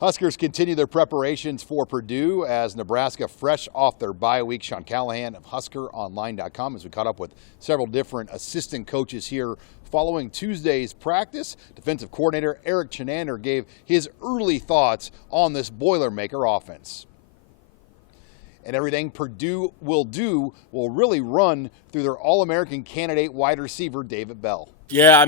Huskers continue their preparations for Purdue as Nebraska fresh off their bye week. Sean Callahan of HuskerOnline.com as we caught up with several different assistant coaches here following Tuesday's practice. Defensive coordinator Eric Chinander gave his early thoughts on this Boilermaker offense. And everything Purdue will do will really run through their All-American candidate wide receiver David Bell. Yeah,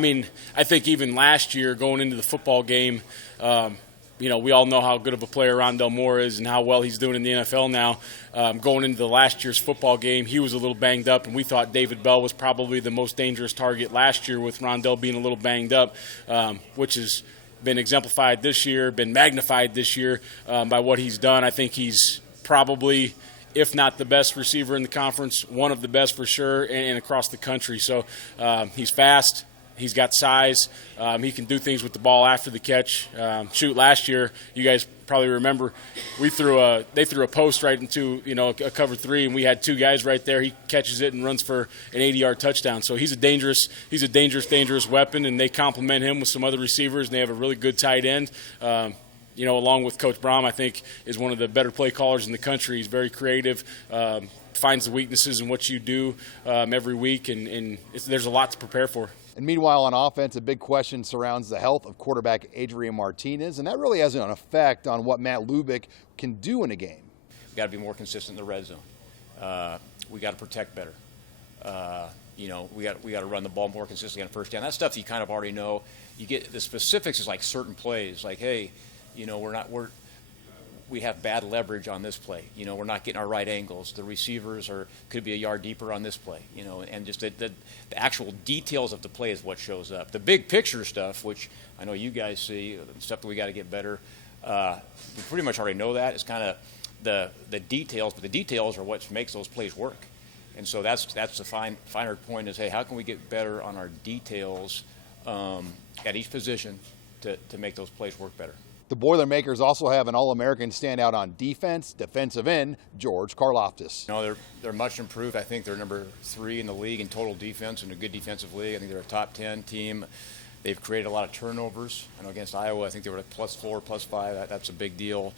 I think even last year going into the football game, we all know how good of a player Rondell Moore is and how well he's doing in the NFL now. Going into the last year's football game, he was a little banged up, and we thought David Bell was probably the most dangerous target last year with Rondell being a little banged up, which has been exemplified this year, been magnified this year by what he's done. I think he's probably, if not the best receiver in the conference, one of the best for sure, and across the country. So he's fast. He's got size. He can do things with the ball after the catch. Last year, you guys probably remember, they threw a post right into a cover three, and we had two guys right there. He catches it and runs for an 80-yard touchdown. So he's a dangerous weapon, and they complement him with some other receivers, and they have a really good tight end. Along with Coach Braum, I think is one of the better play callers in the country. He's very creative. Finds the weaknesses in what you do every week, and there's a lot to prepare for. And meanwhile, on offense, a big question surrounds the health of quarterback Adrian Martinez, and that really has an effect on what Matt Lubick can do in a game. We've got to be more consistent in the red zone. We got to protect better. We got to run the ball more consistently on first down. That stuff you kind of already know. You get the specifics is like certain plays, like hey, we have bad leverage on this play. We're not getting our right angles. The receivers could be a yard deeper on this play. And just the actual details of the play is what shows up. The big picture stuff, which I know you guys see, stuff that we got to get better. We pretty much already know that. It's kind of the details, but the details are what makes those plays work. And so that's the finer point is, hey, how can we get better on our details at each position to make those plays work better? The Boilermakers also have an All-American standout on defense, defensive end, George Karloftis. They're much improved. I think they're number 3 in the league in total defense, in a good defensive league. I think they're a top 10 team. They've created a lot of turnovers. Against Iowa, I think they were at +4, +5. That's a big deal.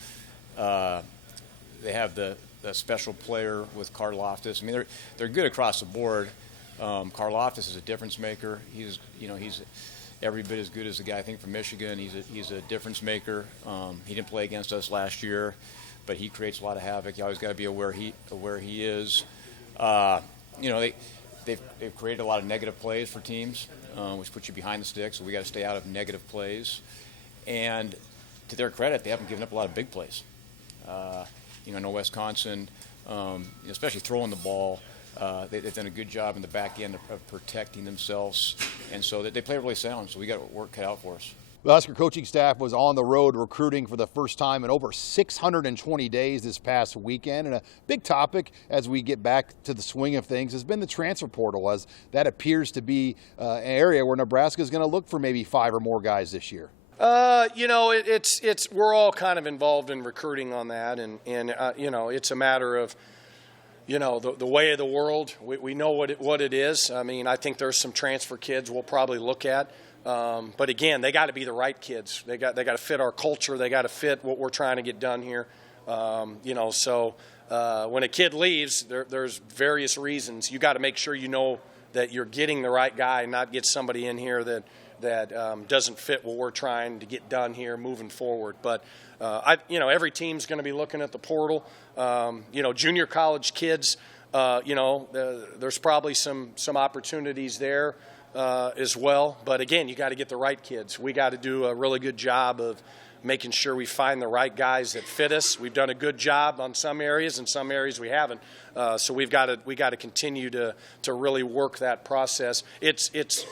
They have the special player with Karloftis. They're good across the board. Karloftis is a difference maker. He's every bit as good as the guy, I think, from Michigan. He's a difference maker. He didn't play against us last year, but he creates a lot of havoc. You always got to be aware he is. They've created a lot of negative plays for teams, which puts you behind the sticks. So we got to stay out of negative plays. And to their credit, they haven't given up a lot of big plays. I know Wisconsin, especially throwing the ball. They've done a good job in the back end of protecting themselves, and so they play really sound, so we got work cut out for us. The Husker coaching staff was on the road recruiting for the first time in over 620 days this past weekend, and a big topic as we get back to the swing of things has been the transfer portal, as that appears to be an area where Nebraska is going to look for maybe 5 or more guys this year. We're all kind of involved in recruiting on that, and it's a matter of the way of the world. We know what it is. I think there's some transfer kids we'll probably look at. But again, they got to be the right kids. They got to fit our culture. They got to fit what we're trying to get done here. So when a kid leaves, there's various reasons. You got to make sure that you're getting the right guy, and not get somebody in here that doesn't fit what we're trying to get done here moving forward. But every team's going to be looking at the portal. Junior college kids, there's probably some opportunities there as well. But again, you got to get the right kids. We got to do a really good job of making sure we find the right guys that fit us. We've done a good job on some areas, and some areas we haven't. So we got to continue to really work that process. It's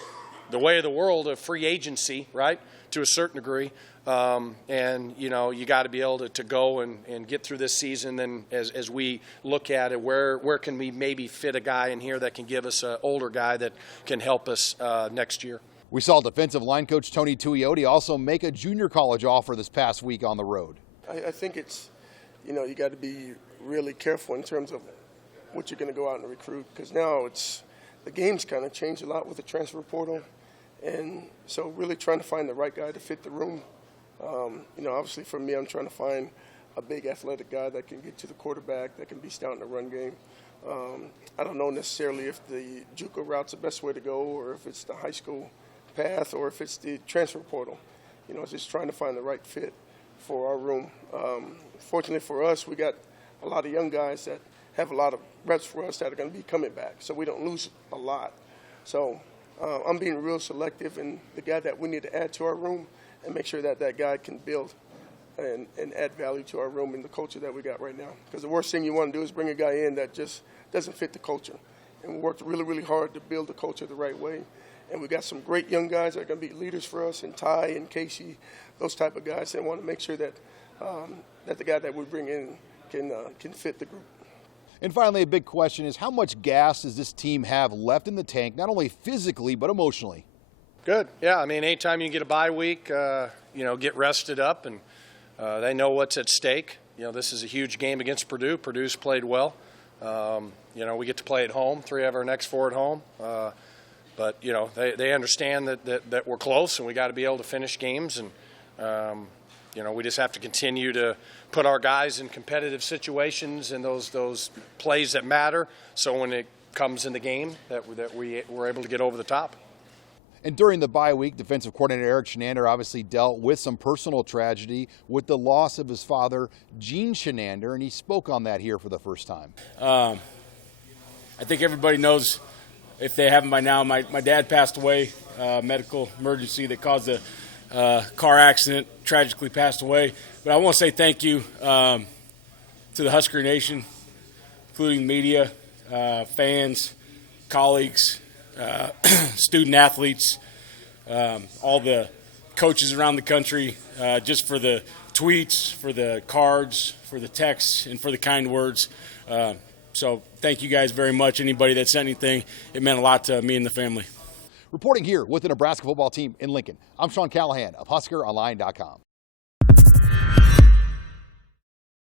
the way of the world of free agency, right, to a certain degree. You got to be able to go and get through this season. And as we look at it, where can we maybe fit a guy in here that can give us an older guy that can help us next year? We saw defensive line coach Tony Tuioti also make a junior college offer this past week on the road. I think it's, you got to be really careful in terms of what you're going to go out and recruit, because now the game's kind of changed a lot with the transfer portal. And so really trying to find the right guy to fit the room Obviously for me, I'm trying to find a big athletic guy that can get to the quarterback, that can be stout in the run game. I don't know necessarily if the JUCO route's the best way to go, or if it's the high school path, or if it's the transfer portal. It's just trying to find the right fit for our room. Fortunately for us, we got a lot of young guys that have a lot of reps for us that are going to be coming back, so we don't lose a lot. So I'm being real selective in the guy that we need to add to our room and make sure that that guy can build and add value to our room and the culture that we got right now. Because the worst thing you want to do is bring a guy in that just doesn't fit the culture. And we worked really, really hard to build the culture the right way. And we got some great young guys that are going to be leaders for us, and Ty and Casey, those type of guys. And want to make sure that that the guy that we bring in can fit the group. And finally, a big question is, how much gas does this team have left in the tank, not only physically but emotionally? Good. Yeah, I mean, anytime you get a bye week, get rested up, and they know what's at stake. This is a huge game against Purdue. Purdue's played well. We get to play at home, 3 of our next 4 at home. But they understand that we're close, and we got to be able to finish games. And we just have to continue to put our guys in competitive situations and those plays that matter. So when it comes in the game, that we're able to get over the top. And during the bye week, defensive coordinator Eric Shenander obviously dealt with some personal tragedy with the loss of his father, Gene Shenander, and he spoke on that here for the first time. I think everybody knows, if they haven't by now, my dad passed away, medical emergency that caused a car accident, tragically passed away. But I want to say thank you to the Husker Nation, including media, fans, colleagues, student athletes, all the coaches around the country, just for the tweets, for the cards, for the texts, and for the kind words. So thank you guys very much. Anybody that sent anything, it meant a lot to me and the family. Reporting here with the Nebraska football team in Lincoln, I'm Sean Callahan of HuskerOnline.com.